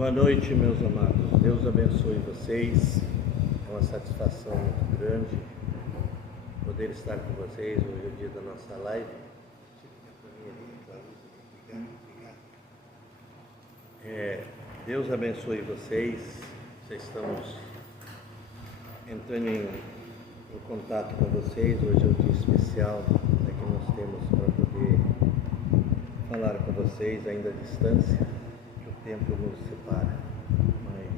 Boa noite, meus amados. Deus abençoe vocês. É uma satisfação muito grande poder estar com vocês. Hoje é o dia da nossa live. Deus abençoe vocês. Vocês estamos entrando em contato com vocês. Hoje é um dia especial que nós temos para poder falar com vocês ainda à distância, que o tempo nos separa. Mas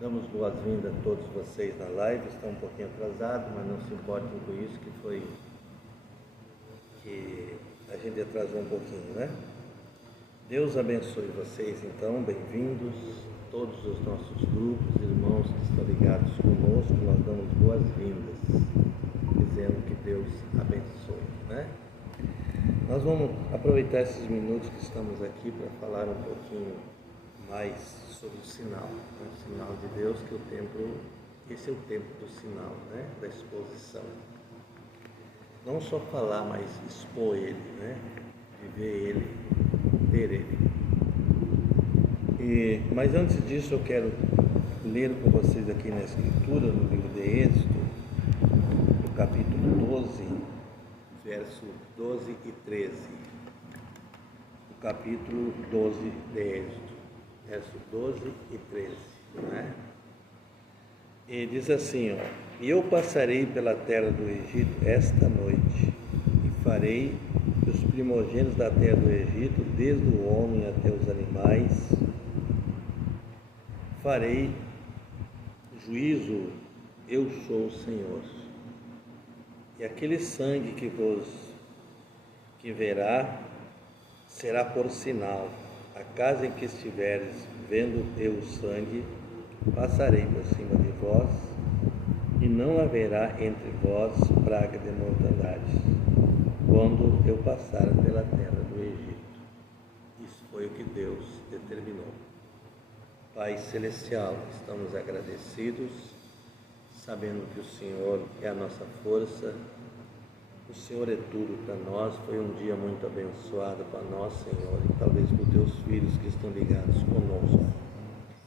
damos boas-vindas a todos vocês na live. Está um pouquinho atrasado, mas não se importem com isso, que a gente atrasou um pouquinho, né? Deus abençoe vocês, então, bem-vindos, todos os nossos grupos, irmãos que estão ligados conosco. Nós damos boas-vindas, dizendo que Deus abençoe, né? Nós vamos aproveitar esses minutos que estamos aqui para falar um pouquinho mais sobre o sinal, né? O sinal de Deus, que esse é o tempo do sinal, né? Da exposição. Não só falar, mas expor ele, né? Viver ele, ter ele. Mas antes disso eu quero ler com vocês aqui na Escritura, no livro de Êxodo, no capítulo 12, verso 12 e 13. O capítulo 12 de Êxodo, verso 12 e 13, né? E diz assim, ó: E eu passarei pela terra do Egito esta noite, e farei os primogênitos da terra do Egito, desde o homem até os animais, farei juízo, eu sou o Senhor. E aquele sangue que verá será por sinal. A casa em que estiveres vendo eu o sangue, passarei por cima de vós, e não haverá entre vós praga de mortandade, quando eu passar pela terra do Egito. Isso foi o que Deus determinou. Pai Celestial, estamos agradecidos, sabendo que o Senhor é a nossa força, o Senhor é tudo para nós. Foi um dia muito abençoado para nós, Senhor, e talvez para os teus filhos que estão ligados conosco.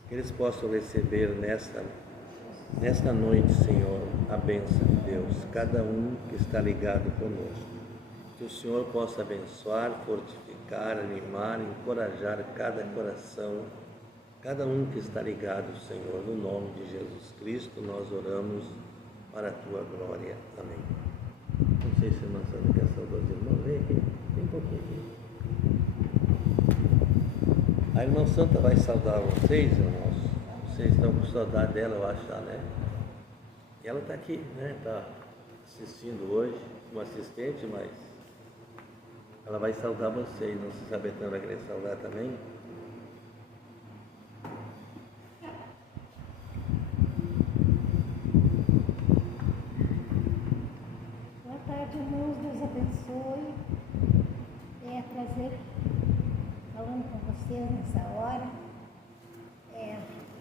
Que eles possam receber nesta noite, Senhor, a bênção de Deus, cada um que está ligado conosco. Que o Senhor possa abençoar, fortificar, animar, encorajar cada coração, cada um que está ligado, Senhor. No nome de Jesus Cristo, nós oramos para a Tua glória. Amém. Não sei se a irmã Santa quer saudar os irmãos. Vem aqui, vem um pouquinho aqui. A irmã Santa vai saudar vocês, irmãos. Vocês estão com saudade dela, eu acho, né? E ela está aqui, né? Está assistindo hoje, como assistente, mas ela vai saudar vocês. Não se sabe se ela vai querer saudar também. Boa tarde, irmãos. Deus abençoe. É prazer falando com vocês nessa hora.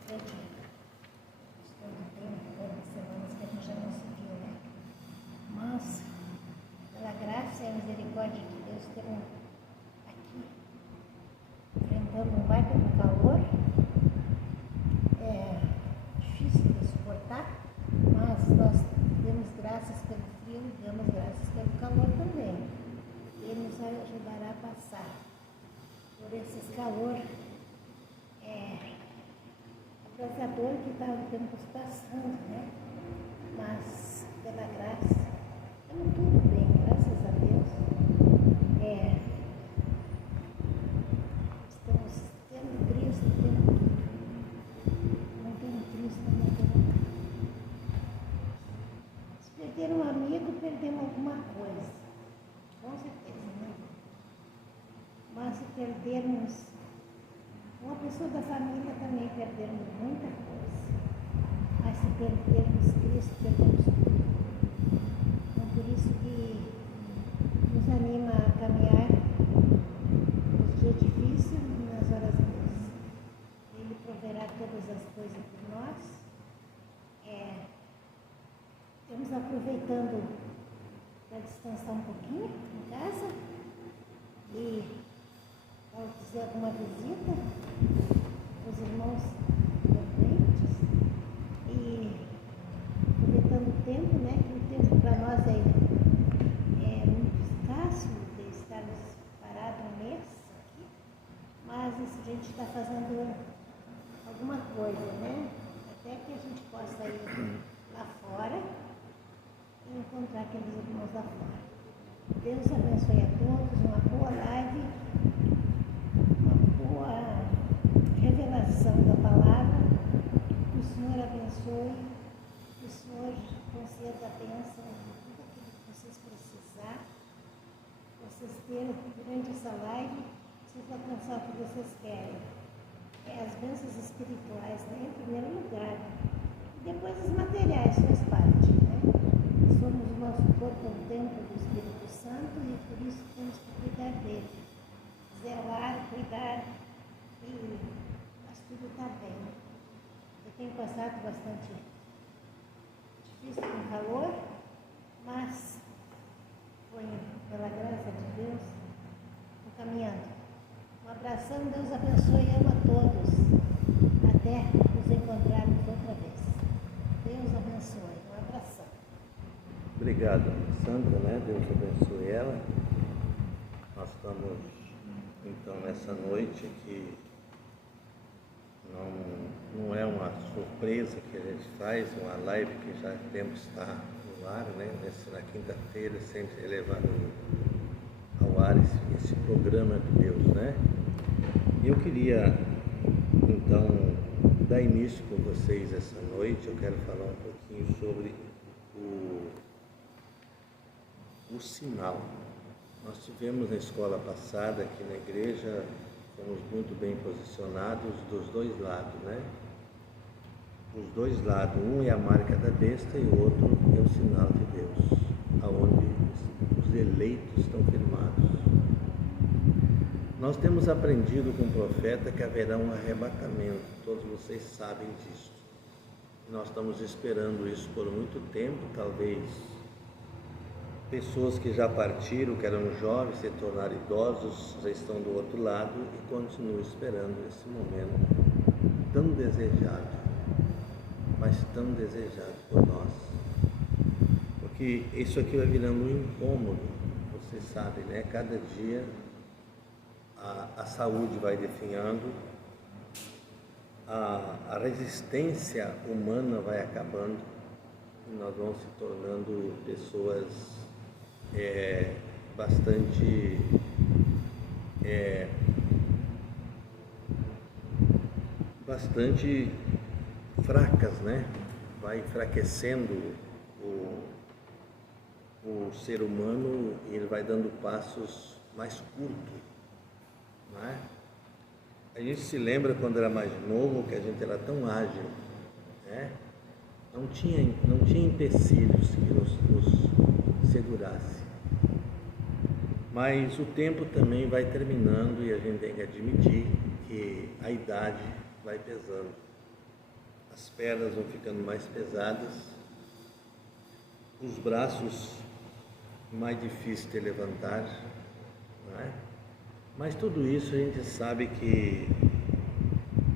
Estou no tempo, todas as semanas que a gente já não se viu, né? Mas, pela graça e a misericórdia de Deus, estamos aqui enfrentando um baita do calor. É difícil de suportar, mas nós damos graças pelo frio e damos graças pelo calor também. Ele nos ajudará a passar por esses calor abrasador que estamos passando, né? Mas, pela graça, estamos tudo bem, graças a Deus. Estamos tendo Cristo, tendo tudo. Não tendo Cristo, não tendo nada. Se perder um amigo, perdemos alguma coisa. Com certeza, né? Mas se perdermos uma pessoa da família, também perdemos muita coisa. Mas se perdermos Cristo, perdemos tudo. Então, por isso que nos anima a caminhar nos dias difíceis e nas horas boas. Ele proverá todas as coisas por nós. Estamos aproveitando para descansar um pouquinho em casa e ao fizer alguma visita, gente está fazendo alguma coisa, né? Até que a gente possa ir lá fora e encontrar aqueles irmãos lá fora. Deus abençoe a todos, uma boa live, uma boa revelação da palavra. Que o Senhor abençoe, que o Senhor conceda a bênção de tudo aquilo que vocês precisarem, vocês terem durante essa live, vocês alcançar o que vocês querem. As bênçãos espirituais, né, em primeiro lugar. E depois as materiais faz parte, né? Somos o nosso corpo um templo do Espírito Santo e por isso temos que cuidar dele. Zelar, cuidar e mas tudo está bem. Eu tenho passado bastante difícil com calor, mas foi pela graça de Deus, estou caminhando. Um abração, Deus abençoe e ama a todos. Até nos encontrarmos outra vez. Deus abençoe. Um abração. Obrigado, Sandra, né? Deus abençoe ela. Nós estamos, então, nessa noite que não é uma surpresa que a gente faz, uma live que já temos que estar no ar, né? Na quinta-feira, sempre elevado ao ar esse programa de Deus, né? Eu queria, então, dar início com vocês essa noite. Eu quero falar um pouquinho sobre o sinal. Nós tivemos na escola passada, aqui na igreja, fomos muito bem posicionados dos dois lados, né? Os dois lados, um é a marca da besta e o outro é o sinal de Deus, aonde os eleitos estão firmados. Nós temos aprendido com o profeta que haverá um arrebatamento, todos vocês sabem disso. Nós estamos esperando isso por muito tempo, talvez pessoas que já partiram, que eram jovens, se tornaram idosos, já estão do outro lado e continuam esperando esse momento tão desejado, mas tão desejado por nós. Porque isso aqui vai virando um incômodo, vocês sabem, né? Cada dia a saúde vai definhando, a resistência humana vai acabando e nós vamos se tornando pessoas bastante fracas, né? Vai enfraquecendo o ser humano e ele vai dando passos mais curtos. Não é? A gente se lembra quando era mais novo que a gente era tão ágil, né? Não tinha empecilhos que nos segurasse. Mas o tempo também vai terminando e a gente tem que admitir que a idade vai pesando. As pernas vão ficando mais pesadas, os braços mais difíceis de levantar, não é? Mas tudo isso a gente sabe que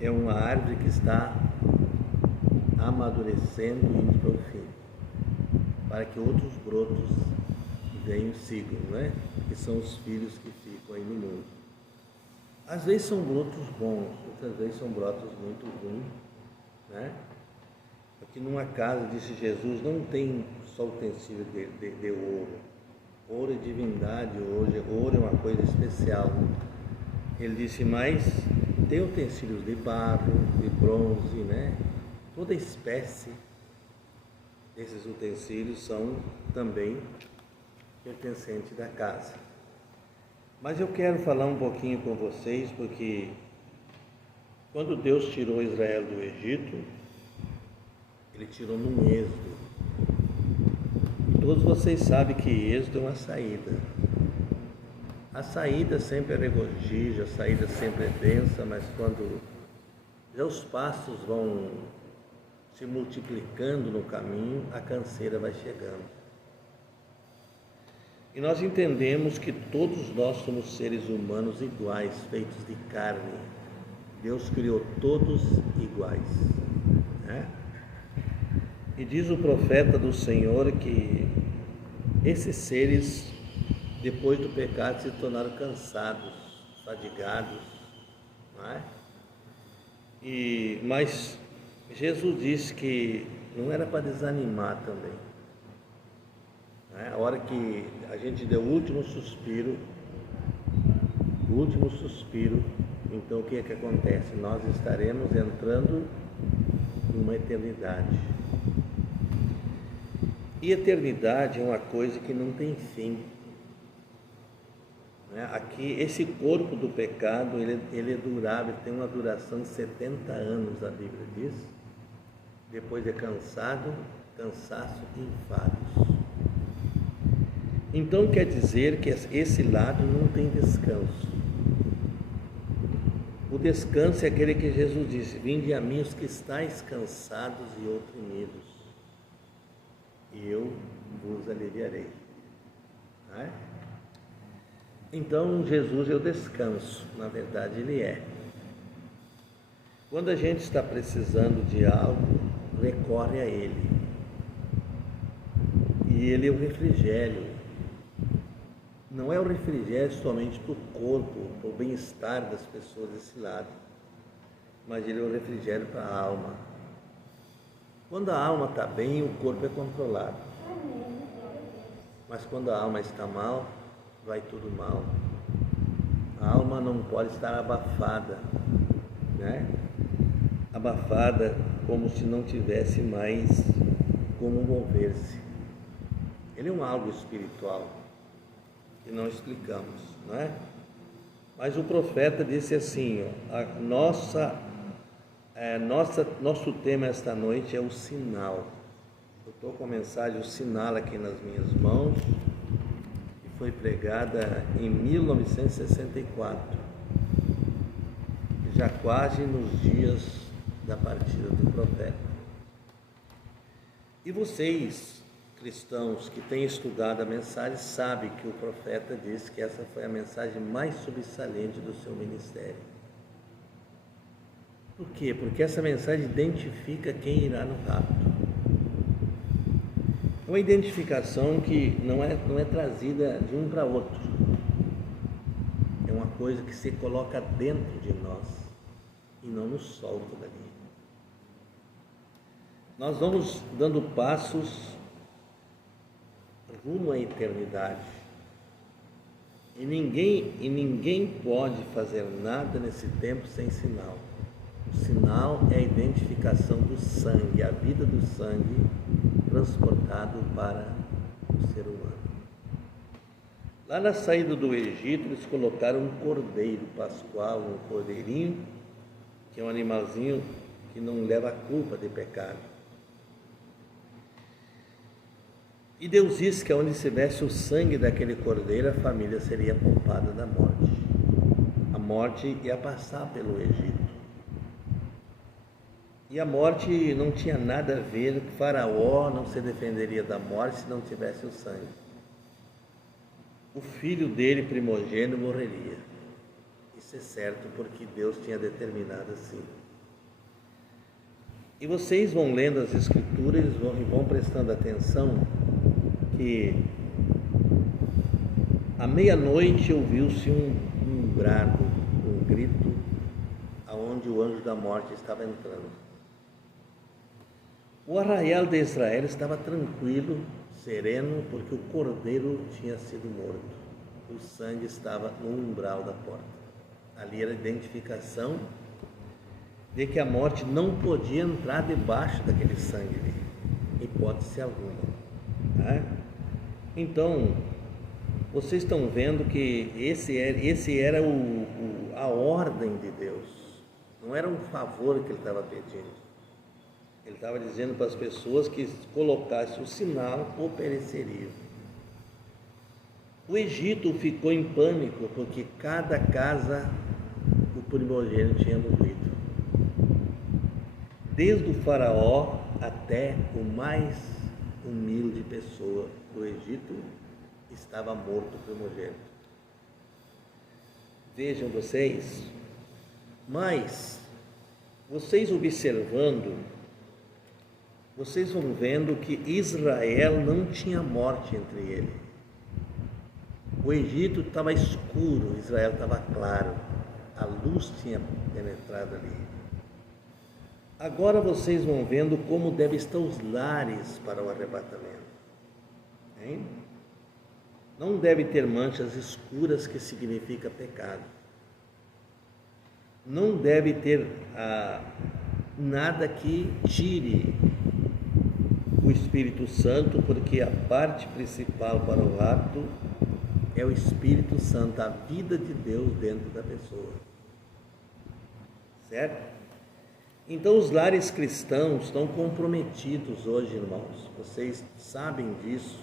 é uma árvore que está amadurecendo e indo para o fim, para que outros brotos venham e sigam, não é? Que são os filhos que ficam aí no mundo. Às vezes são brotos bons, outras vezes são brotos muito ruins, né? Porque numa casa, disse Jesus, não tem só utensílio de ouro. Ouro é divindade, ouro é uma coisa especial. Ele disse, mas tem utensílios de barro, de bronze, né? Toda espécie desses utensílios são também pertencentes da casa. Mas eu quero falar um pouquinho com vocês, porque quando Deus tirou Israel do Egito, Ele tirou num êxodo. Todos vocês sabem que êxodo é uma saída. A saída sempre é regozija, a saída sempre é densa, mas quando já os passos vão se multiplicando no caminho, a canseira vai chegando. E nós entendemos que todos nós somos seres humanos iguais, feitos de carne. Deus criou todos iguais, né? E diz o profeta do Senhor que esses seres, depois do pecado, se tornaram cansados, fadigados, não é? Mas Jesus disse que não era para desanimar também. Não é? A hora que a gente deu o último suspiro, então o que é que acontece? Nós estaremos entrando numa eternidade. E eternidade é uma coisa que não tem fim. Aqui, esse corpo do pecado, ele é durável, tem uma duração de 70 anos, a Bíblia diz. Depois é cansaço e enfados. Então quer dizer que esse lado não tem descanso. O descanso é aquele que Jesus disse: vinde a mim os que estáis cansados e oprimidos, e eu vos aliviarei. Não é? Então Jesus é o descanso, na verdade Ele é. Quando a gente está precisando de algo, recorre a Ele. E Ele é o refrigério. Não é o refrigério somente para o corpo, para o bem-estar das pessoas desse lado, mas Ele é o refrigério para a alma. Quando a alma está bem, o corpo é controlado. Mas quando a alma está mal, vai tudo mal. A alma não pode estar abafada, né? Abafada como se não tivesse mais como mover-se. Ele é um algo espiritual que não explicamos, não é? Mas o profeta disse assim, nosso tema esta noite é o sinal. Eu estou com a mensagem, o sinal, aqui nas minhas mãos, que foi pregada em 1964, já quase nos dias da partida do profeta. E vocês, cristãos que têm estudado a mensagem, sabem que o profeta disse que essa foi a mensagem mais sobressalente do seu ministério. Por quê? Porque essa mensagem identifica quem irá no rapto. É uma identificação que não é trazida de um para outro. É uma coisa que se coloca dentro de nós e não nos solta dali. Nós vamos dando passos rumo à eternidade. E ninguém pode fazer nada nesse tempo sem sinal. O sinal é a identificação do sangue, a vida do sangue transportado para o ser humano. Lá na saída do Egito, eles colocaram um cordeiro pascual, um cordeirinho, que é um animalzinho que não leva a culpa de pecado. E Deus disse que onde estivesse o sangue daquele cordeiro, a família seria poupada da morte. A morte ia passar pelo Egito. E a morte não tinha nada a ver, o faraó não se defenderia da morte se não tivesse o sangue. O filho dele, primogênito, morreria. Isso é certo, porque Deus tinha determinado assim. E vocês vão lendo as Escrituras e vão prestando atenção que à meia-noite ouviu-se um brado, um grito, aonde o anjo da morte estava entrando. O arraial de Israel estava tranquilo, sereno, porque o cordeiro tinha sido morto. O sangue estava no umbral da porta. Ali era a identificação de que a morte não podia entrar debaixo daquele sangue ali, hipótese alguma. Tá? Então, vocês estão vendo que esse era a ordem de Deus. Não era um favor que ele estava pedindo. Ele estava dizendo para as pessoas que colocasse o sinal ou pereceriam. O Egito ficou em pânico porque cada casa o primogênito tinha morrido. Desde o faraó até o mais humilde pessoa do Egito estava morto o primogênito. Vejam vocês, mas vocês observando, vocês vão vendo que Israel não tinha morte entre ele. O Egito estava escuro, Israel estava claro. a luz tinha penetrado ali. Agora vocês vão vendo como devem estar os lares para o arrebatamento. Hein? Não deve ter manchas escuras, que significa pecado. Não deve ter nada que tire o Espírito Santo, porque a parte principal para o rapto é o Espírito Santo, a vida de Deus dentro da pessoa. Certo? Então os lares cristãos estão comprometidos hoje, irmãos. Vocês sabem disso,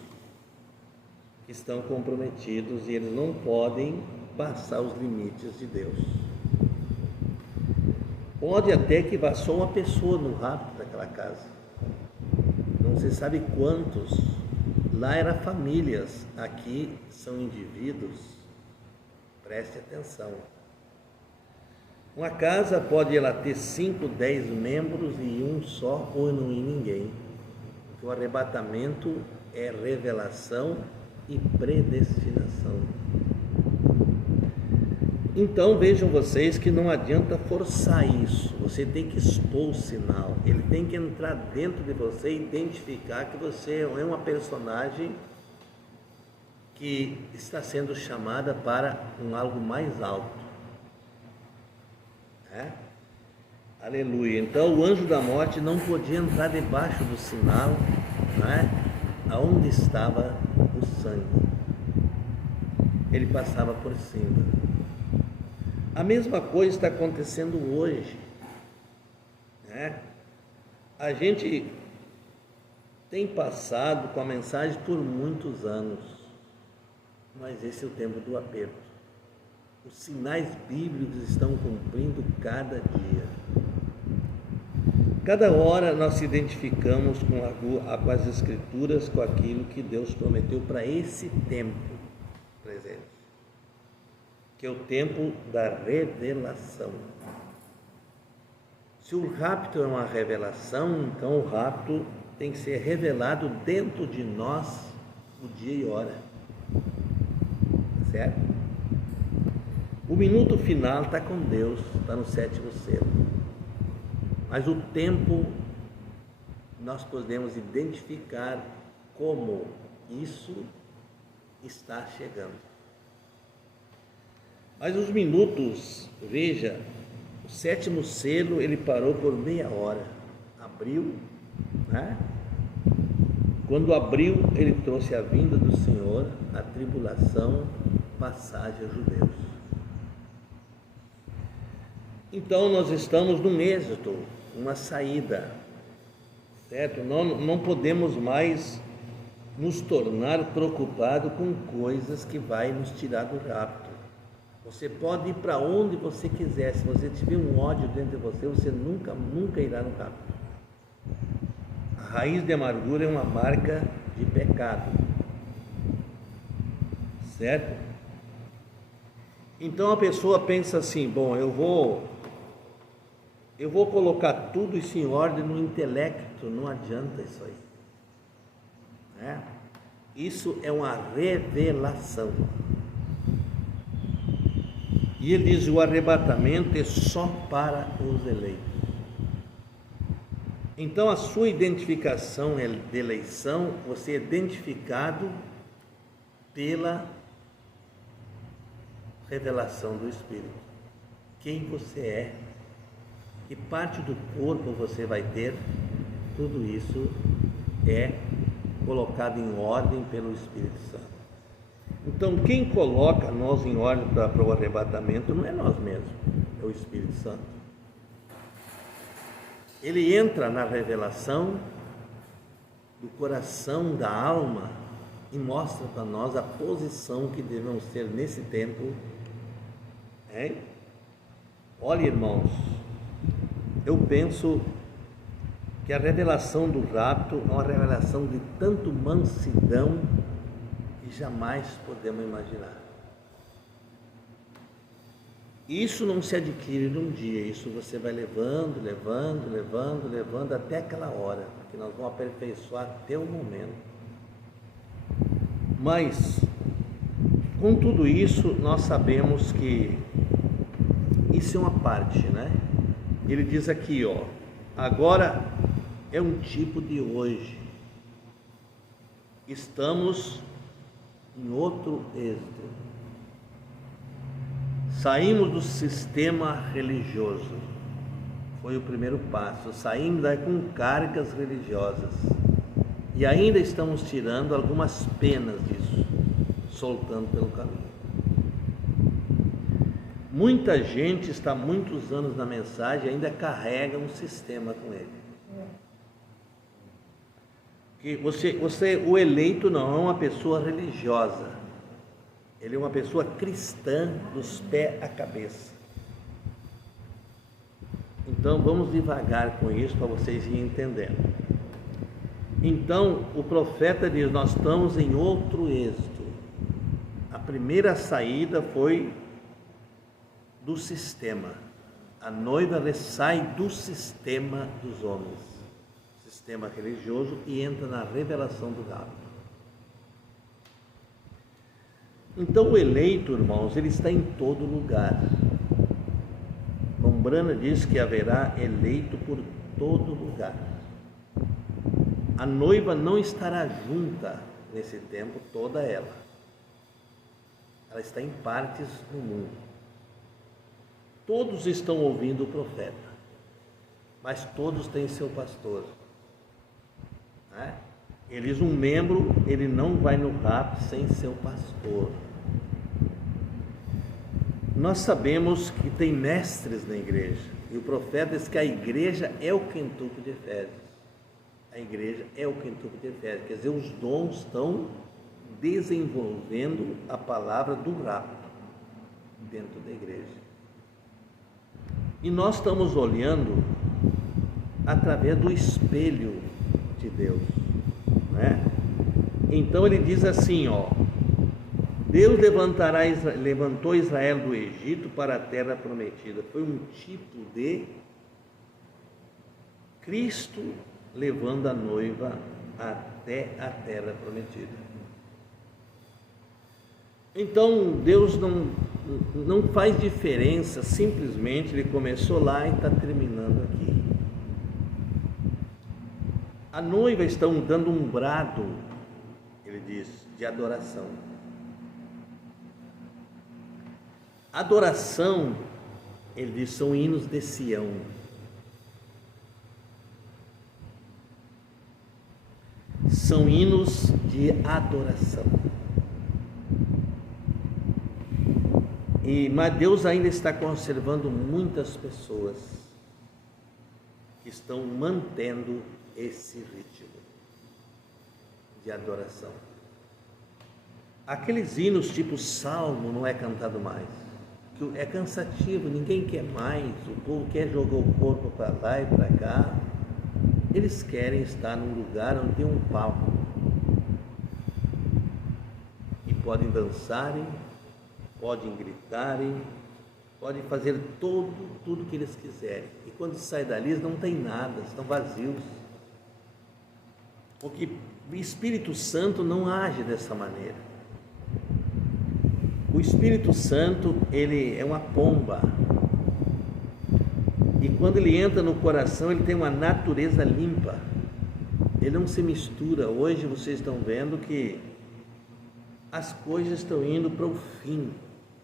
que estão comprometidos e eles não podem passar os limites de Deus. Pode até que vá só uma pessoa no rapto daquela casa. Não se sabe quantos. Lá eram famílias, aqui são indivíduos. Preste atenção. Uma casa pode ela ter 5, 10 membros e um só, ou não ir ninguém. Porque o arrebatamento é revelação e predestinação. Então vejam vocês que não adianta forçar isso. Você tem que expor o sinal. Ele tem que entrar dentro de você e identificar que você é uma personagem que está sendo chamada para algo mais alto. Aleluia. Então o anjo da morte não podia entrar debaixo do sinal, aonde estava o sangue. Ele passava por cima. A mesma coisa está acontecendo hoje. A gente tem passado com a mensagem por muitos anos, mas esse é o tempo do aperto. Os sinais bíblicos estão cumprindo cada dia. Cada hora nós se identificamos com as Escrituras, com aquilo que Deus prometeu para esse tempo presente, que é o tempo da revelação. Se o rapto é uma revelação, então o rapto tem que ser revelado dentro de nós o dia e hora. Certo? O minuto final está com Deus, está no 7º selo. Mas o tempo nós podemos identificar como isso está chegando. Mas os minutos, veja, o 7º selo ele parou por meia hora, abriu, Quando abriu, ele trouxe a vinda do Senhor, a tribulação, passagem aos judeus. Então nós estamos num êxito, uma saída, certo? Não podemos mais nos tornar preocupados com coisas que vai nos tirar do rapto. Você pode ir para onde você quiser. Se você tiver um ódio dentro de você, você nunca irá no rapto. A raiz de amargura é uma marca de pecado, certo? Então a pessoa pensa assim: bom, eu vou colocar tudo isso em ordem no intelecto. Não adianta isso aí, Isso é uma revelação. E ele diz: o arrebatamento é só para os eleitos. Então a sua identificação de eleição, você é identificado pela revelação do Espírito. Quem você é, que parte do corpo você vai ter, tudo isso é colocado em ordem pelo Espírito Santo. Então quem coloca nós em ordem para o arrebatamento não é nós mesmos, é o Espírito Santo. Ele entra na revelação do coração, da alma, e mostra para nós a posição que devemos ter nesse tempo. Olha, irmãos, eu penso que a revelação do rapto é uma revelação de tanto mansidão que jamais podemos imaginar. Isso não se adquire num dia, isso você vai levando até aquela hora, porque nós vamos aperfeiçoar até o momento. Mas, com tudo isso, nós sabemos que isso é uma parte, né? Ele diz aqui, ó, agora é um tipo de hoje. Estamos em outro êxito. Saímos do sistema religioso. Foi o primeiro passo. Saímos daí com cargas religiosas. E ainda estamos tirando algumas penas disso, soltando pelo caminho. Muita gente está há muitos anos na mensagem e ainda carrega um sistema com ele. Que o eleito não é uma pessoa religiosa. Ele é uma pessoa cristã dos pés à cabeça. Então vamos devagar com isso para vocês irem entendendo. Então o profeta diz: nós estamos em outro êxito. A primeira saída foi do sistema. A noiva sai do sistema dos homens, sistema religioso, e entra na revelação do rapto. Então o eleito, irmãos, ele está em todo lugar. Lombrana diz que haverá eleito por todo lugar. A noiva não estará junta nesse tempo, toda ela. Ela está em partes no mundo. Todos estão ouvindo o profeta, mas todos têm seu pastor, né? Ele diz: um membro, ele não vai no rapto sem seu pastor. Nós sabemos que tem mestres na igreja, e o profeta diz que a igreja é o quintuple de Efésios. A igreja é o quintuple de Efésios, quer dizer, os dons estão desenvolvendo a palavra do rapto dentro da igreja. E nós estamos olhando através do espelho de Deus, né? Então ele diz assim, ó: Deus levantou Israel do Egito para a terra prometida. Foi um tipo de Cristo levando a noiva até a terra prometida. Então Deus não faz diferença, simplesmente ele começou lá e está terminando aqui. A noiva está dando um brado, ele diz, de adoração. Adoração, ele diz, são hinos de Sião. São hinos de adoração. Mas Deus ainda está conservando muitas pessoas que estão mantendo esse ritmo de adoração. Aqueles hinos tipo salmo não é cantado mais, é cansativo, ninguém quer mais, o povo quer jogar o corpo para lá e para cá. Eles querem estar num lugar onde tem um palco e podem dançarem, podem gritarem, podem fazer tudo que eles quiserem. E quando saem dali, eles não têm nada, estão vazios. Porque o Espírito Santo não age dessa maneira. O Espírito Santo, ele é uma pomba. E quando ele entra no coração, ele tem uma natureza limpa. Ele não se mistura. Hoje vocês estão vendo que as coisas estão indo para o fim.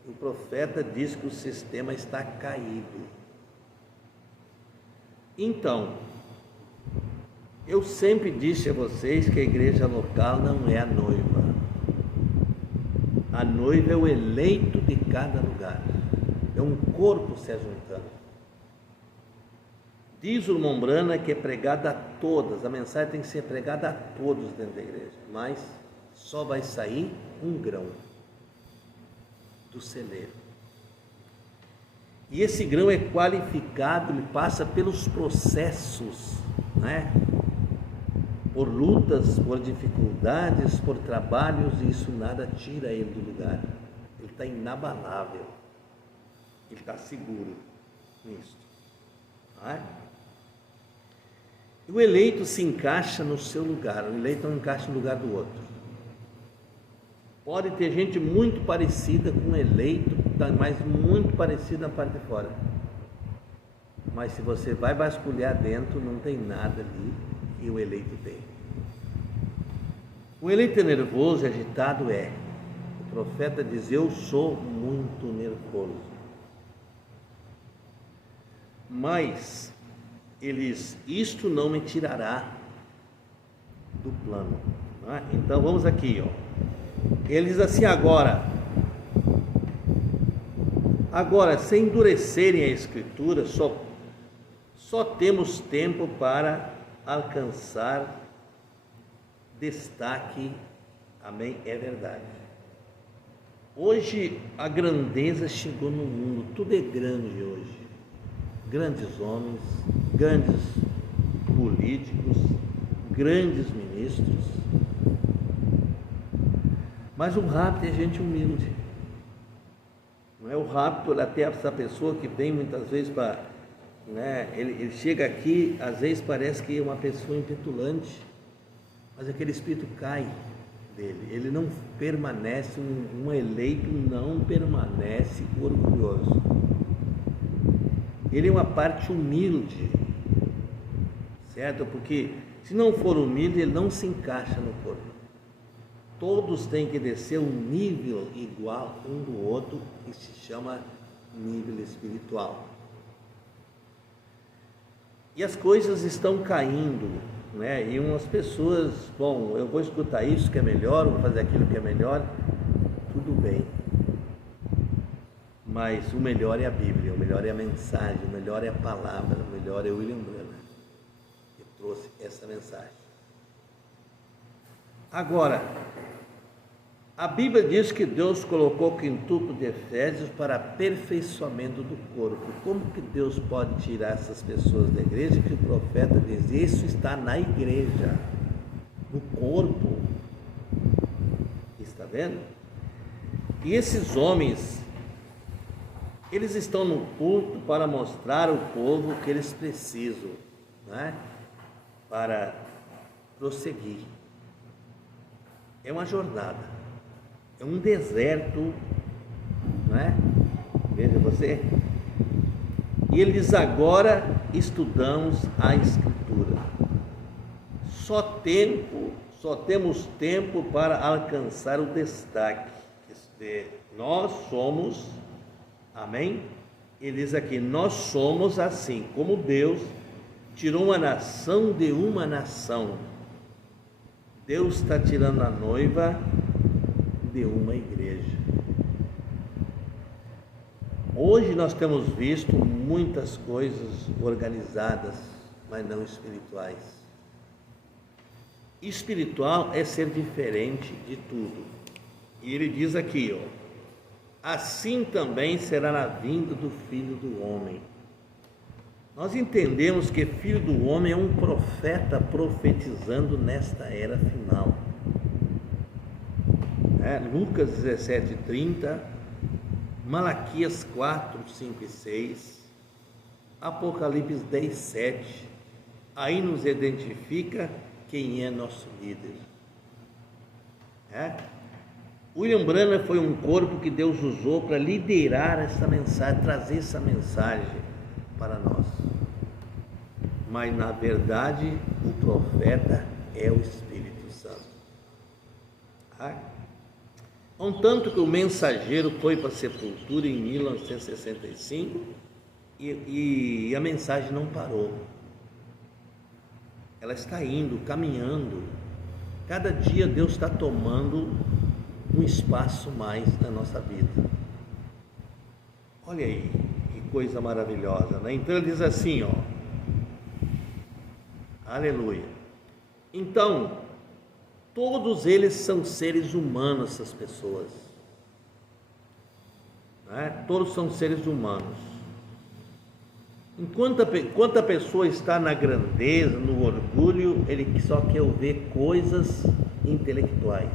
O profeta diz que o sistema está caído. Então, eu sempre disse a vocês que a igreja local não é a noiva. A noiva é o eleito de cada lugar. É um corpo se ajuntando. Diz o Lombrana que é pregada a todas. A mensagem tem que ser pregada a todos dentro da igreja. Mas só vai sair um grão do celeiro. E esse grão é qualificado, ele passa pelos processos, né? Por lutas, por dificuldades, por trabalhos, e isso nada tira ele do lugar. Ele está inabalável, ele está seguro nisso. Não é? E o eleito se encaixa no seu lugar, o eleito não encaixa no lugar do outro. Pode ter gente muito parecida com o eleito mas muito parecido na parte de fora. Mas se você vai vasculhar dentro, não tem nada ali que o eleito tem. O eleito nervoso e agitado é. O profeta diz: eu sou muito nervoso. Mas isto não me tirará do plano. Não é? Então vamos aqui, ó. Ele diz assim: agora, se endurecerem a Escritura, só temos tempo para alcançar destaque. Amém? É verdade. Hoje a grandeza chegou no mundo, tudo é grande hoje. Grandes homens, grandes políticos, grandes ministros. Mas o rapto é gente humilde. Não é o rapto, até essa pessoa que vem muitas vezes para... Ele chega aqui, às vezes parece que é uma pessoa impetulante, mas aquele espírito cai dele. Ele não permanece, um eleito não permanece orgulhoso. Ele é uma parte humilde, certo? Porque se não for humilde, ele não se encaixa no corpo. Todos têm que descer um nível igual um do outro, que se chama nível espiritual. E as coisas estão caindo, né? E umas pessoas, bom, eu vou escutar isso que é melhor, vou fazer aquilo que é melhor, tudo bem. Mas o melhor é a Bíblia, o melhor é a mensagem, o melhor é a palavra, o melhor é o William Branham, que trouxe essa mensagem. Agora, a Bíblia diz que Deus colocou o quintuple de Efésios para aperfeiçoamento do corpo. Como que Deus pode tirar essas pessoas da igreja? Que o profeta diz: isso está na igreja, no corpo. Está vendo? E esses homens, eles estão no culto para mostrar ao povo o que eles precisam, né? Para prosseguir. É uma jornada. É um deserto, não é? Veja você. E ele diz: agora estudamos a Escritura. Só temos tempo para alcançar o destaque. Nós somos, amém? Ele diz aqui: nós somos assim, como Deus tirou uma nação de uma nação. Deus está tirando a noiva de uma igreja. Hoje nós temos visto muitas coisas organizadas, mas não espirituais. Espiritual é ser diferente de tudo. E ele diz aqui, ó: assim também será na vinda do Filho do Homem. Nós entendemos que Filho do Homem é um profeta profetizando nesta era final. Lucas 17:30, Malaquias 4, 5 e 6, Apocalipse 10:7, aí nos identifica quem é nosso líder. William Branham foi um corpo que Deus usou para liderar essa mensagem, trazer essa mensagem para nós. Mas na verdade o profeta é o Espírito Santo. Contanto que o mensageiro foi para a sepultura em 1965 e a mensagem não parou. Ela está indo, caminhando. Cada dia Deus está tomando um espaço mais na nossa vida. Olha aí, que coisa maravilhosa, né? Então ele diz assim, ó, aleluia. Então, todos eles são seres humanos, essas pessoas, né? Todos são seres humanos. Enquanto a pessoa está na grandeza, no orgulho, ele só quer ouvir coisas intelectuais.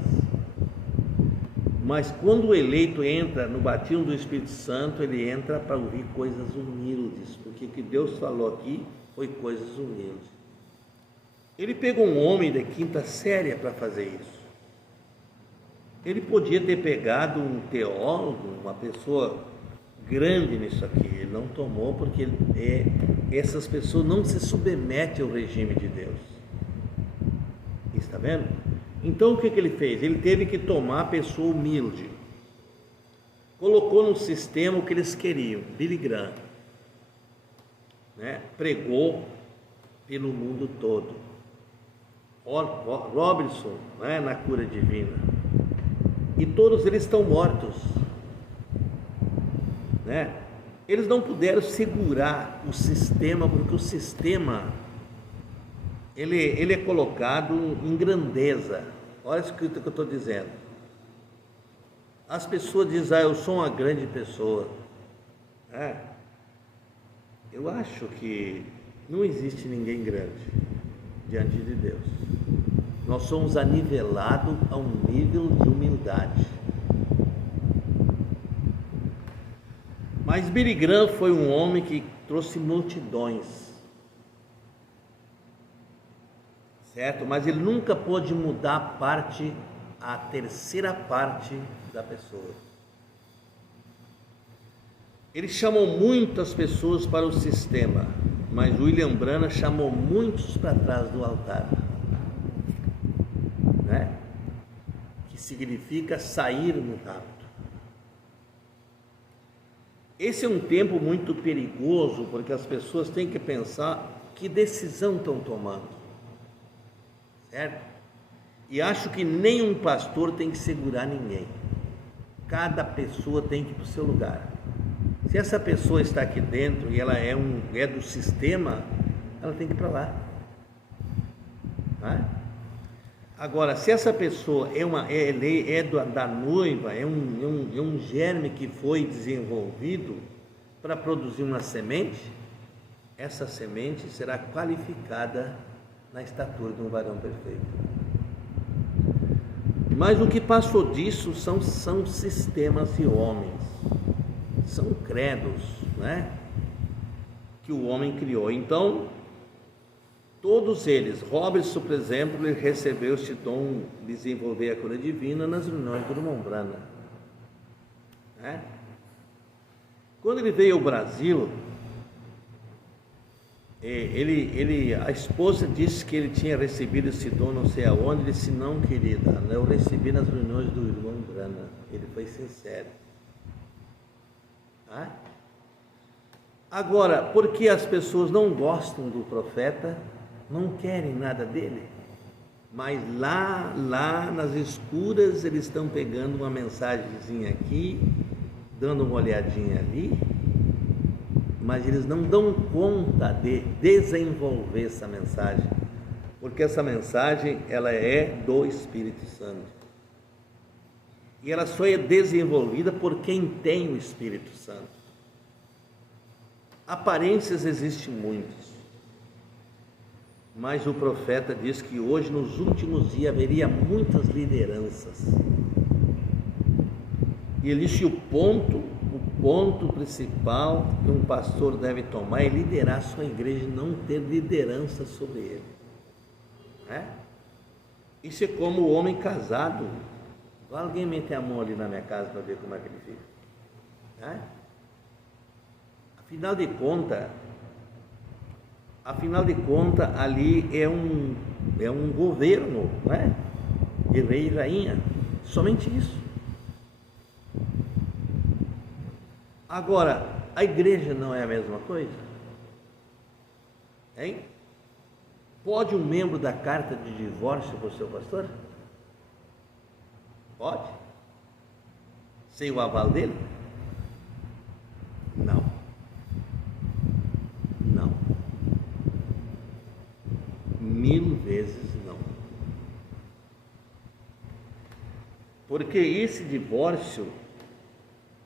Mas quando o eleito entra no batismo do Espírito Santo, ele entra para ouvir coisas humildes, porque o que Deus falou aqui foi coisas humildes. Ele pegou um homem de quinta série para fazer isso. Ele podia ter pegado um teólogo, uma pessoa grande nisso aqui. Ele não tomou porque essas pessoas não se submetem ao regime de Deus. Está vendo? Então o que ele fez? Ele teve que tomar a pessoa humilde. Colocou no sistema o que eles queriam. Billy Graham, né? Pregou pelo mundo todo. Robertson, né? Na cura divina. E todos eles estão mortos, né? Eles não puderam segurar o sistema, porque o sistema ele é colocado em grandeza. Olha isso que eu estou dizendo. As pessoas dizem: eu sou uma grande pessoa. Eu acho que não existe ninguém grande diante de Deus. Nós somos anivelados a um nível de humildade. Mas Billy Graham foi um homem que trouxe multidões, certo? Mas ele nunca pôde mudar a terceira parte da pessoa. Ele chamou muitas pessoas para o sistema, mas William Branham chamou muitos para trás do altar, né? Que significa sair no rapto. Esse é um tempo muito perigoso, porque as pessoas têm que pensar que decisão estão tomando, certo? E acho que nenhum pastor tem que segurar ninguém. Cada pessoa tem que ir para o seu lugar. Se essa pessoa está aqui dentro e ela é do sistema, ela tem que ir para lá, tá? Agora, se essa pessoa da noiva, é um germe que foi desenvolvido para produzir uma semente, essa semente será qualificada na estatura de um varão perfeito. Mas o que passou disso são sistemas de homens, são credos, né? Que o homem criou. Então, todos eles, Robertson, por exemplo, ele recebeu este dom de desenvolver a cura divina nas reuniões do irmão Branham, né? Quando ele veio ao Brasil, a esposa disse que ele tinha recebido esse dom não sei aonde. Ele disse: não, querida, eu recebi nas reuniões do irmão Branham. Ele foi sincero, tá? Agora, porque as pessoas não gostam do profeta, não querem nada dele, mas lá nas escuras eles estão pegando uma mensagenzinha aqui, dando uma olhadinha ali, mas eles não dão conta de desenvolver essa mensagem, porque essa mensagem ela é do Espírito Santo, e ela só é desenvolvida por quem tem o Espírito Santo. Aparências existem muitas, mas o profeta diz que hoje, nos últimos dias, haveria muitas lideranças. E ele disse: o ponto principal que um pastor deve tomar é liderar a sua igreja, não ter liderança sobre ele, né? Isso é como o homem casado. Alguém mete a mão ali na minha casa para ver como é que ele fica, né? Afinal de contas, ali é um governo, né? De rei e rainha, somente isso. Agora, a igreja não é a mesma coisa? Hein? Pode um membro dar carta de divórcio para o seu pastor? Pode? Sem o aval dele? Não. Não. 1000 vezes não. Porque esse divórcio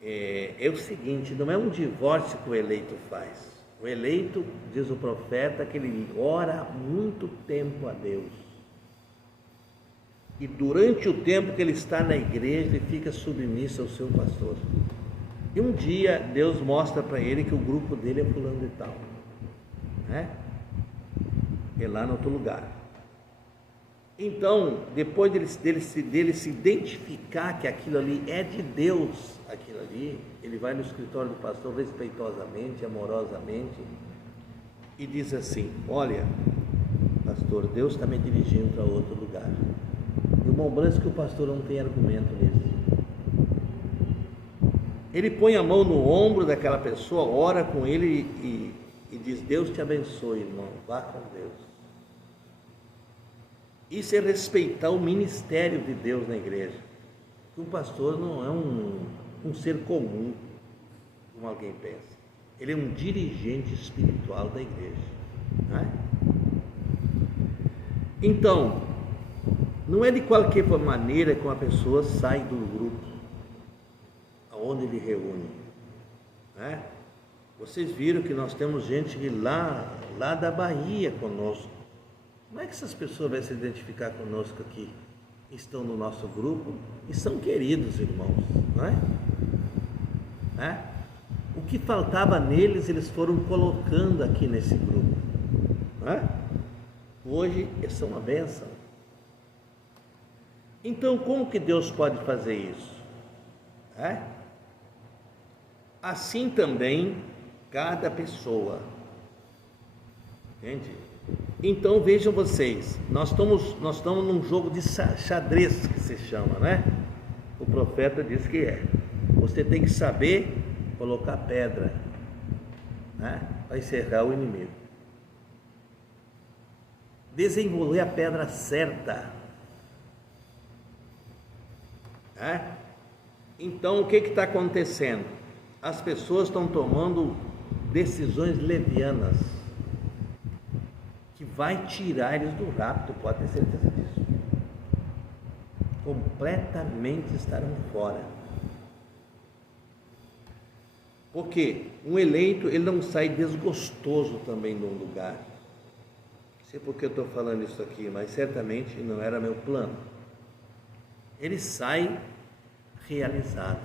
é o seguinte: não é um divórcio que o eleito faz. O eleito, diz o profeta, que ele ora muito tempo a Deus. E durante o tempo que ele está na igreja, ele fica submisso ao seu pastor. E um dia Deus mostra para ele que o grupo dele é fulano de tal, né? É lá no outro lugar. Então, depois dele se identificar que aquilo ali é de Deus, aquilo ali, ele vai no escritório do pastor respeitosamente, amorosamente, e diz assim: olha, pastor, Deus está me dirigindo para outro lugar. Irmão Branco, que o pastor não tem argumento nisso. Ele põe a mão no ombro daquela pessoa, ora com ele e diz: Deus te abençoe, irmão, vá com Deus. Isso é respeitar o ministério de Deus na igreja. Um pastor não é um ser comum, como alguém pensa. Ele é um dirigente espiritual da igreja, não é? Então, não é de qualquer maneira que uma pessoa sai do grupo aonde ele reúne, né? Vocês viram que nós temos gente lá da Bahia conosco. Como é que essas pessoas vão se identificar conosco aqui? Estão no nosso grupo e são queridos irmãos, não é? O que faltava neles, eles foram colocando aqui nesse grupo, não é? Hoje são uma bênção. Então, como que Deus pode fazer isso? Assim também cada pessoa, entende? Então vejam vocês, nós estamos num jogo de xadrez que se chama, né? O profeta diz que é. Você tem que saber colocar pedra, né? Para encerrar o inimigo. Desenvolver a pedra certa, né? Então o que está acontecendo? As pessoas estão tomando decisões levianas que vai tirar eles do rapto, pode ter certeza disso. Completamente estarão fora. Porque um eleito, ele não sai desgostoso também de um lugar. Não sei por que eu estou falando isso aqui, mas certamente não era meu plano. Ele sai realizado,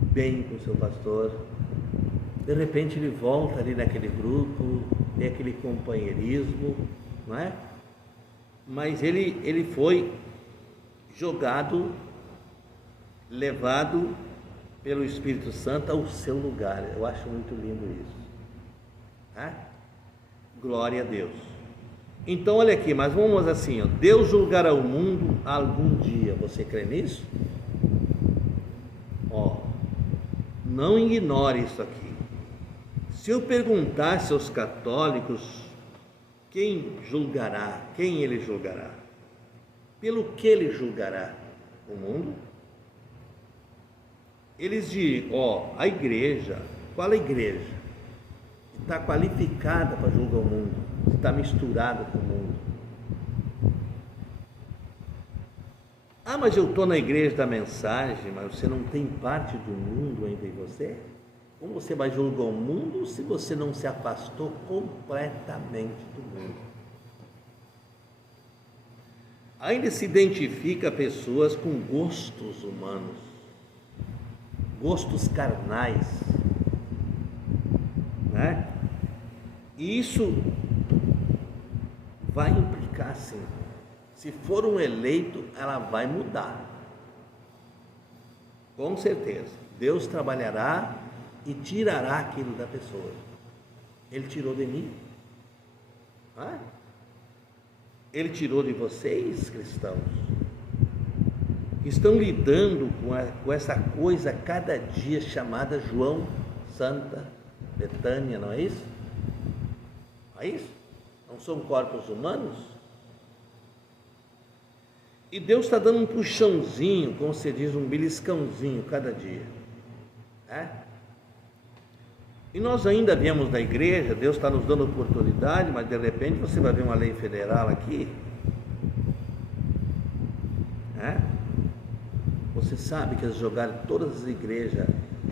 bem com o seu pastor. De repente ele volta ali naquele grupo, tem aquele companheirismo, não é? Mas ele foi jogado, levado pelo Espírito Santo ao seu lugar. Eu acho muito lindo isso, né? Glória a Deus. Então olha aqui, mas vamos assim, ó, Deus julgará o mundo algum dia. Você crê nisso? Não ignore isso aqui. Se eu perguntasse aos católicos quem julgará, quem ele julgará, pelo que ele julgará o mundo, eles diriam: a igreja, qual a igreja? Está qualificada para julgar o mundo, está misturada com o mundo. Mas eu estou na igreja da mensagem, mas você não tem parte do mundo entre você? Como você vai julgar o mundo se você não se afastou completamente do mundo? Ainda se identifica pessoas com gostos humanos, gostos carnais, né? E isso vai implicar, sim. Se for um eleito, ela vai mudar. Com certeza. Deus trabalhará e tirará aquilo da pessoa. Ele tirou de mim. Ele tirou de vocês, cristãos. Estão lidando com essa coisa cada dia chamada João, Santa, Betânia, não é isso? Não é isso? Não são corpos humanos? E Deus está dando um puxãozinho, como se diz, um beliscãozinho cada dia, né? E nós ainda viemos da igreja, Deus está nos dando oportunidade, mas de repente você vai ver uma lei federal aqui, né? Você sabe que eles jogaram todas as igrejas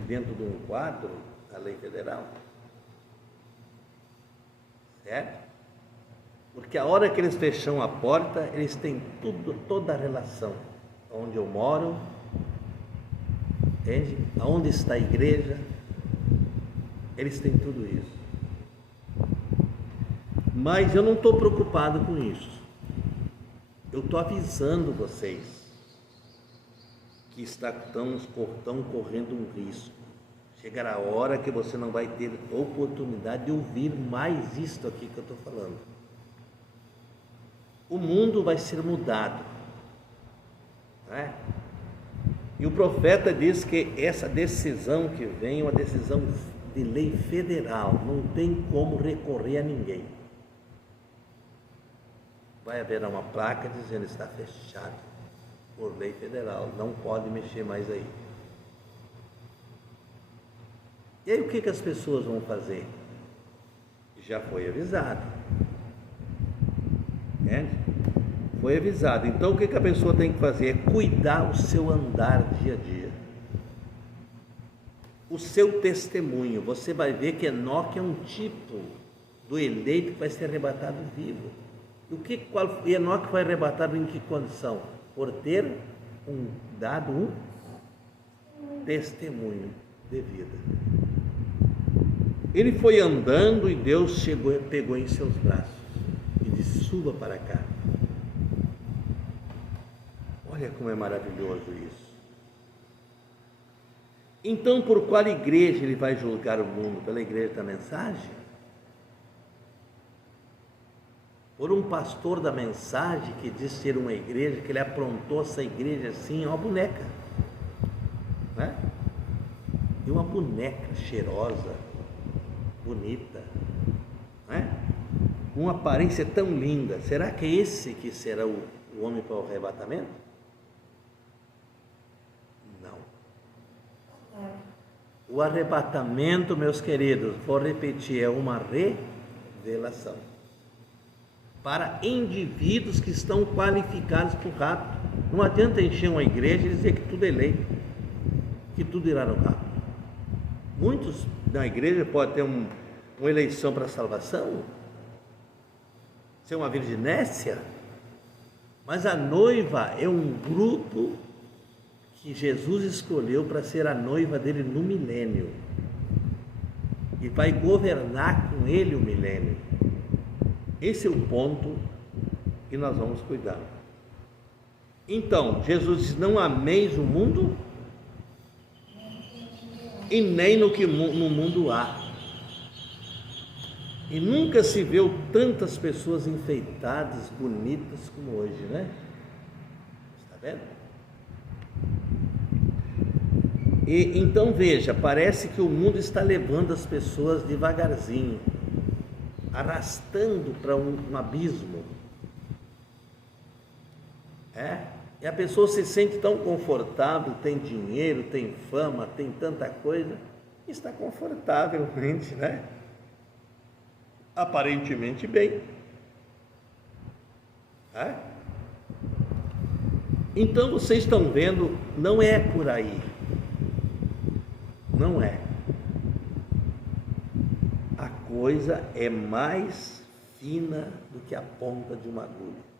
dentro de um quadro, a lei federal, certo? Porque a hora que eles fecham a porta, eles têm toda a relação. Onde eu moro, entende? Aonde está a igreja, eles têm tudo isso. Mas eu não estou preocupado com isso. Eu estou avisando vocês que estão correndo um risco. Chegará a hora que você não vai ter oportunidade de ouvir mais isto aqui que eu estou falando. O mundo vai ser mudado, né? E o profeta diz que essa decisão que vem é uma decisão de lei federal, não tem como recorrer a ninguém. Vai haver uma placa dizendo está fechado por lei federal, não pode mexer mais aí. E aí o que as pessoas vão fazer? Já foi avisado, entende? Foi avisado. Então o que a pessoa tem que fazer? É cuidar o seu andar dia a dia, o seu testemunho. Você vai ver que Enoque é um tipo do eleito que vai ser arrebatado vivo. E Enoque foi arrebatado em que condição? Por ter dado um testemunho de vida. Ele foi andando e Deus pegou em seus braços e disse: suba para cá. Olha como é maravilhoso isso. Então, por qual igreja ele vai julgar o mundo? Pela igreja da mensagem? Por um pastor da mensagem que diz ser uma igreja, que ele aprontou essa igreja assim, uma boneca, né? E uma boneca cheirosa, bonita, né? Uma aparência tão linda. Será que é esse que será o homem para o arrebatamento? Não. O arrebatamento, meus queridos, vou repetir, é uma revelação para indivíduos que estão qualificados para o rapto. Não adianta encher uma igreja e dizer que tudo é lei, que tudo irá no rapto. Muitos na igreja podem ter uma eleição para salvação, ser uma virginécia, mas a noiva é um grupo que Jesus escolheu para ser a noiva dele no milênio, e vai governar com ele o milênio. Esse é o ponto que nós vamos cuidar. Então, Jesus diz: não ameis o mundo e nem no que no mundo há. E nunca se viu tantas pessoas enfeitadas, bonitas como hoje, né? Está vendo? E então veja, parece que o mundo está levando as pessoas devagarzinho, arrastando para um abismo. E a pessoa se sente tão confortável, tem dinheiro, tem fama, tem tanta coisa, está confortavelmente, né? Aparentemente bem. Então vocês estão vendo, não é por aí. Não é. A coisa é mais fina do que a ponta de uma agulha.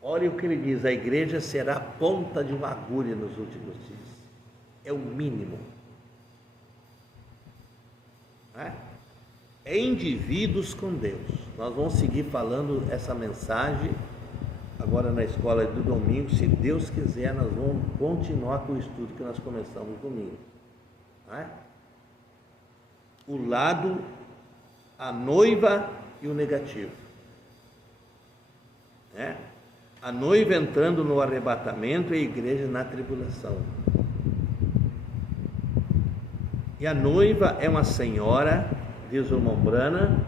Olha o que ele diz: a igreja será a ponta de uma agulha nos últimos dias. É o mínimo. É indivíduos com Deus. Nós vamos seguir falando essa mensagem agora na escola do domingo. Se Deus quiser, nós vamos continuar com o estudo que nós começamos domingo. O lado, a noiva e o negativo. A noiva entrando no arrebatamento e a igreja na tribulação. E a noiva é uma senhora, diz o irmão Brana.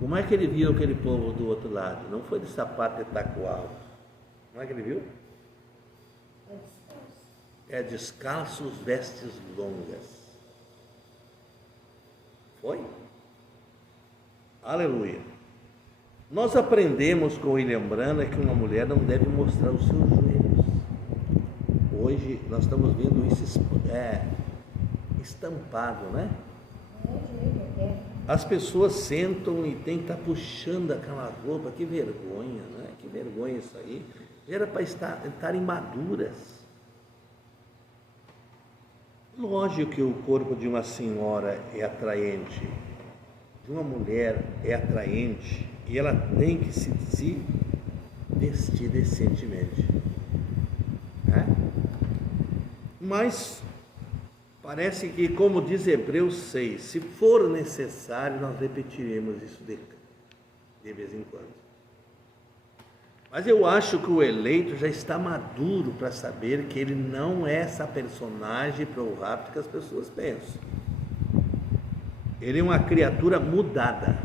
Como é que ele viu aquele povo do outro lado? Não foi de sapato e taco alto. Como é que ele viu? É descalços, vestes longas. Foi? Aleluia. Nós aprendemos com William Brana que uma mulher não deve mostrar os seus joelhos. Hoje nós estamos vendo isso estampado, né? As pessoas sentam e tem que estar puxando aquela roupa. Que vergonha, né? Que vergonha isso aí. Era para estarem maduras. Lógico que o corpo de uma senhora é atraente, de uma mulher é atraente E ela tem que se vestir decentemente. Né? Mas parece que, como diz Hebreus 6, se for necessário, nós repetiremos isso de vez em quando. Mas eu acho que o eleito já está maduro para saber que ele não é essa personagem para o rapto que as pessoas pensam. Ele é uma criatura mudada,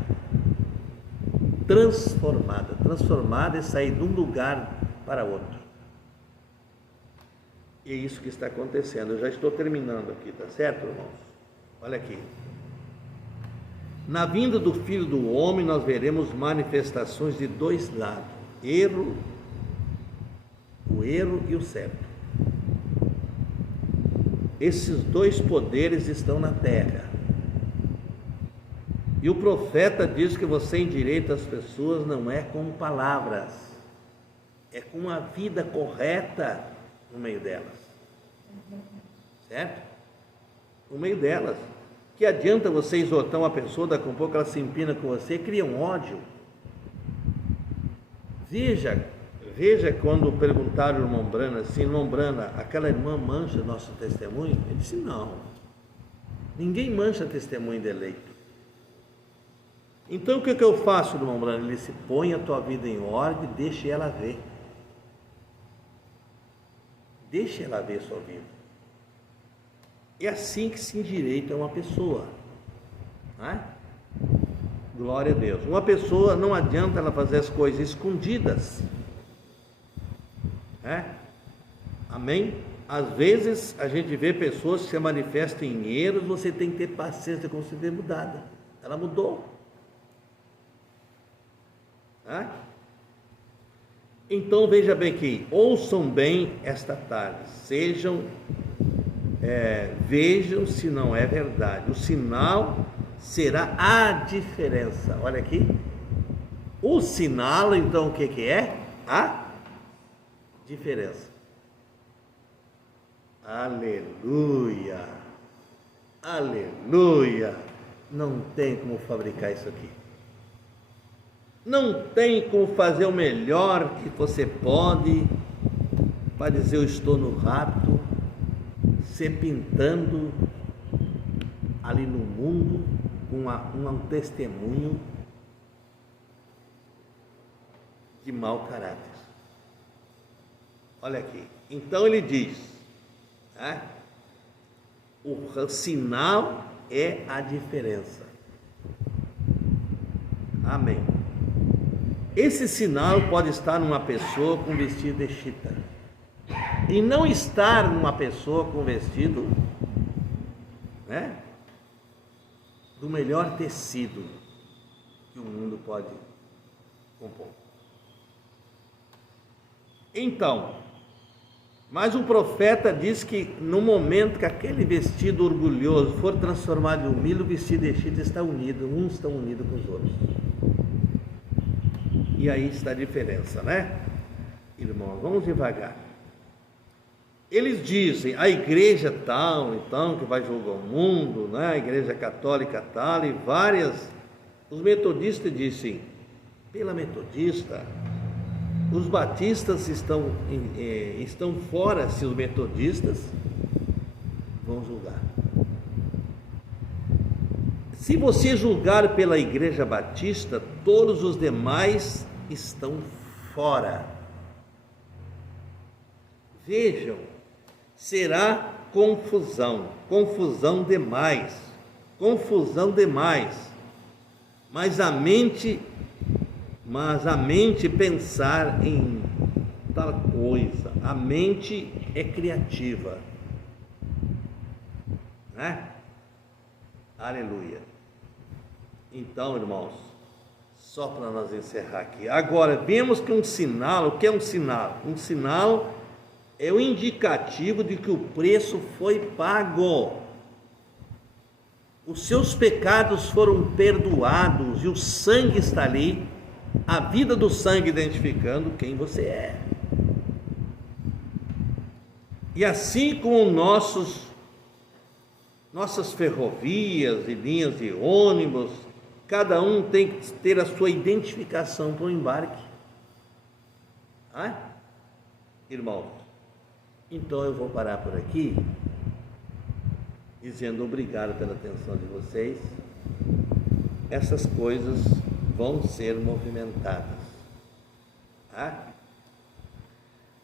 transformada e sair de um lugar para outro. E é isso que está acontecendo. Eu já estou terminando aqui, tá certo, irmãos? Olha aqui. Na vinda do Filho do Homem, nós veremos manifestações de dois lados: o erro e o certo. Esses dois poderes estão na terra. E o profeta diz que você endireita as pessoas não é com palavras, é com a vida correta no meio delas. Certo? No meio delas. Que adianta você exortar uma pessoa, daqui a pouco ela se empina com você, cria um ódio. Veja quando perguntaram ao irmão Brana assim: irmão Brana, aquela irmã mancha nosso testemunho? Ele disse: não, ninguém mancha testemunho de eleito. Então o que eu faço, irmão Brana? Ele disse: põe a tua vida em ordem e deixe ela ver. Deixe ela ver a sua vida. É assim que se endireita uma pessoa. Né? Glória a Deus. Uma pessoa, não adianta ela fazer as coisas escondidas. Amém? Às vezes a gente vê pessoas que se manifestam em erros, você tem que ter paciência com você ver mudada. Ela mudou. Então veja bem aqui, ouçam bem esta tarde, vejam se não é verdade. O sinal será a diferença. Olha aqui, o sinal, então o que é? A diferença. Aleluia, aleluia. Não tem como fabricar isso aqui. Não tem como fazer o melhor que você pode para dizer: eu estou no rapto, se pintando ali no mundo com um testemunho de mau caráter. Olha aqui, então ele diz, o sinal é a diferença. Amém. Esse sinal pode estar numa pessoa com vestido de chita, e não estar numa pessoa com vestido do melhor tecido que o mundo pode compor. Então, mas o profeta diz que no momento que aquele vestido orgulhoso for transformado em humilde, o vestido de chita está unido, uns estão unidos com os outros. E aí está a diferença, né? Irmãos, vamos devagar. Eles dizem, a igreja tal, então, que vai julgar o mundo, né? A igreja católica tal, e várias. Os metodistas dizem, pela metodista, os batistas estão fora, se os metodistas vão julgar. Se você julgar pela igreja batista, todos os demais estão fora. Vejam, será confusão demais, mas a mente pensar em tal coisa, a mente é criativa, né? Aleluia. Então, irmãos, só para nós encerrar aqui, agora vemos que um sinal, o que é um sinal? Um sinal é o indicativo de que o preço foi pago, os seus pecados foram perdoados e o sangue está ali, a vida do sangue identificando quem você é. E assim como nossas ferrovias e linhas de ônibus cada um tem que ter a sua identificação para o embarque. Irmãos, então eu vou parar por aqui, dizendo obrigado pela atenção de vocês. Essas coisas vão ser movimentadas,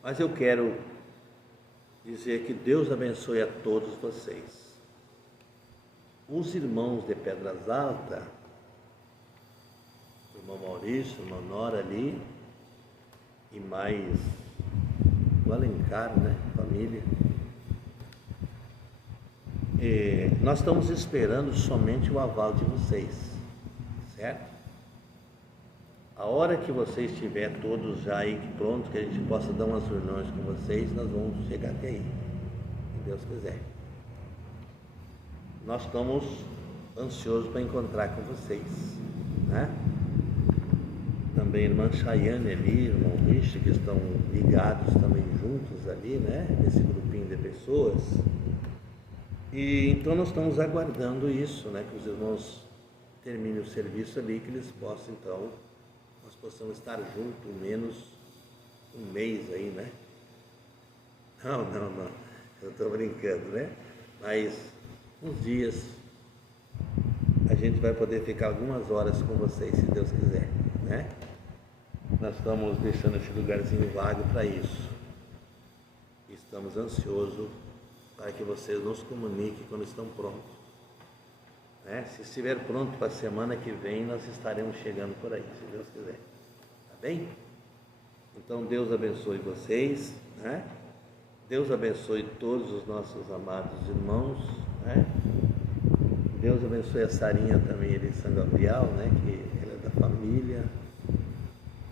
mas eu quero dizer que Deus abençoe a todos vocês. Os irmãos de Pedras Altas, o irmão Maurício, o irmão Nora ali, e mais o Alencar, né, família. Nós estamos esperando somente o aval de vocês, certo? A hora que vocês estiverem todos já aí prontos, que a gente possa dar umas reuniões com vocês, nós vamos chegar até aí, se Deus quiser. Nós estamos ansiosos para encontrar com vocês, né? Também a irmã Chayane ali, irmão Rich, que estão ligados também juntos ali, né? Nesse grupinho de pessoas. E então nós estamos aguardando isso, né? Que os irmãos terminem o serviço ali, que eles possam então, nós possamos estar juntos menos um mês aí, né? Não, eu estou brincando, né? Mas uns dias a gente vai poder ficar algumas horas com vocês, se Deus quiser, né? Nós estamos deixando esse lugarzinho vago para isso. Estamos ansiosos para que vocês nos comuniquem quando estão prontos, né? Se estiver pronto para a semana que vem, nós estaremos chegando por aí, se Deus quiser. Tá bem? Então Deus abençoe vocês, né? Deus abençoe todos os nossos amados irmãos, né? Deus abençoe a Sarinha também ali de São Gabriel, né? Que ela é da família.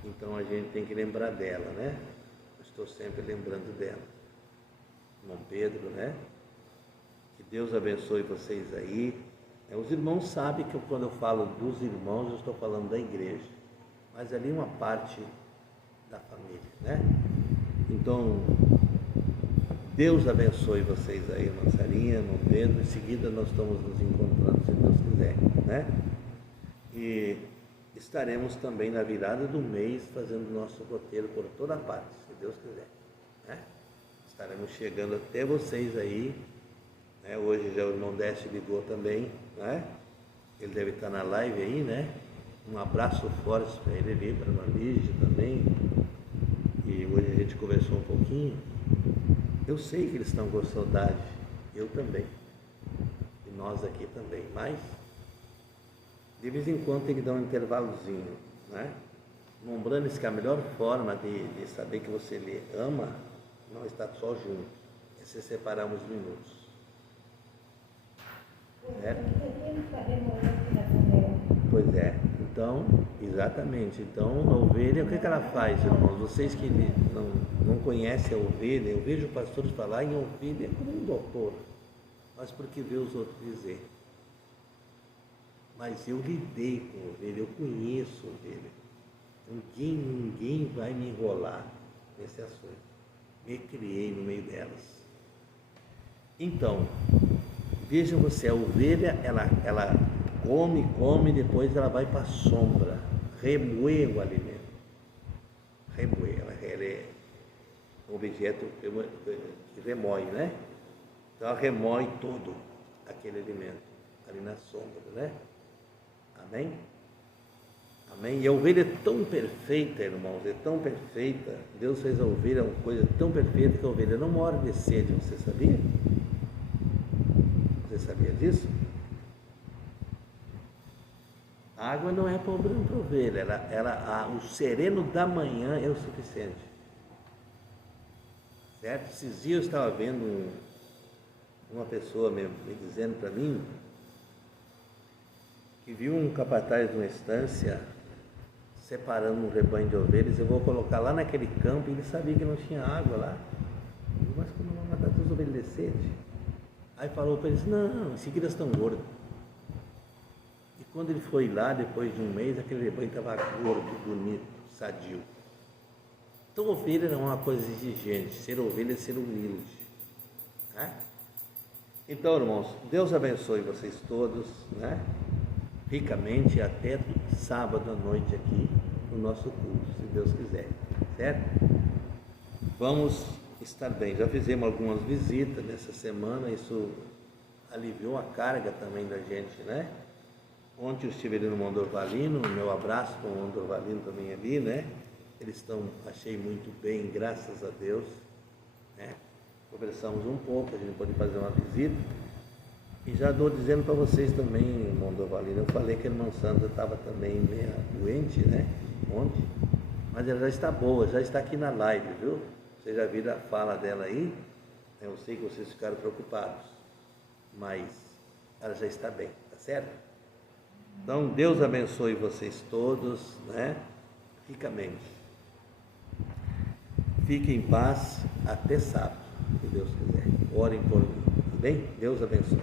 Então a gente tem que lembrar dela, né? Eu estou sempre lembrando dela. Irmão Pedro, né? Que Deus abençoe vocês aí. Os irmãos sabem que quando eu falo dos irmãos, eu estou falando da igreja. Mas ali uma parte da família, né? Então, Deus abençoe vocês aí, irmã Sarinha, irmão Pedro. Em seguida nós estamos nos encontrando, se Deus quiser, né? E estaremos também na virada do mês fazendo nosso roteiro por toda parte, se Deus quiser, né? Estaremos chegando até vocês aí, né? Hoje já o irmão Décio ligou também, né? Ele deve estar na live aí, né? Um abraço forte para ele ali, para a irmã Lígia também. E hoje a gente conversou um pouquinho. Eu sei que eles estão com saudade, eu também, e nós aqui também, mas de vez em quando tem que dar um intervalozinho, né? Lembrando que a melhor forma de saber que você lhe ama não está só junto, é se separar uns minutos, certo? Pois é, então, exatamente. Então, a ovelha, o que ela faz, irmãos? Vocês que não conhecem a ovelha, eu vejo pastores falar em ovelha como um doutor, mas porque vê os outros dizer. Mas eu lidei com ovelha, eu conheço ovelha. Ninguém vai me enrolar nesse assunto. Me criei no meio delas. Então, veja você, a ovelha, ela come, depois ela vai para a sombra, remoer o alimento. Remoer, ela é um objeto que remói, né? Então ela remói todo aquele alimento ali na sombra, né? Amém? Amém? E a ovelha é tão perfeita, irmãos, é tão perfeita. Deus fez a ovelha uma coisa tão perfeita que a ovelha não morre de sede, você sabia? Você sabia disso? A água não é problema para a ovelha, o sereno da manhã é o suficiente. Certo? Esses dias eu estava vendo uma pessoa me dizendo para mim que viu um capataz de uma estância separando um rebanho de ovelhas. Eu vou colocar lá naquele campo, e ele sabia que não tinha água lá. Eu digo, mas como não matar todas as ovelhas de sede? Aí falou para eles, não, em seguida estão gordos. E quando ele foi lá, depois de um mês, aquele rebanho estava gordo, bonito, sadio. Então ovelha não é uma coisa exigente, ser ovelha é ser humilde, né? Então, irmãos, Deus abençoe vocês todos, né? ricamente até sábado à noite aqui no nosso culto, se Deus quiser, certo? Vamos estar bem. Já fizemos algumas visitas nessa semana, isso aliviou a carga também da gente, né? Ontem eu estive ali no Mondorvalino, meu abraço para o Mondorvalino também ali, né? Eles estão, achei muito bem, graças a Deus, né? Conversamos um pouco, a gente pode fazer uma visita. E já estou dizendo para vocês também, Mondorvalino, eu falei que a irmã Sandra estava também meio doente, né? Ontem, mas ela já está boa, já está aqui na live, viu? Vocês já viram a fala dela aí? Eu sei que vocês ficaram preocupados, mas ela já está bem, tá certo? Então, Deus abençoe vocês todos, né? Ricamente. Fiquem em paz até sábado, se Deus quiser. Orem por mim, tá bem? Deus abençoe.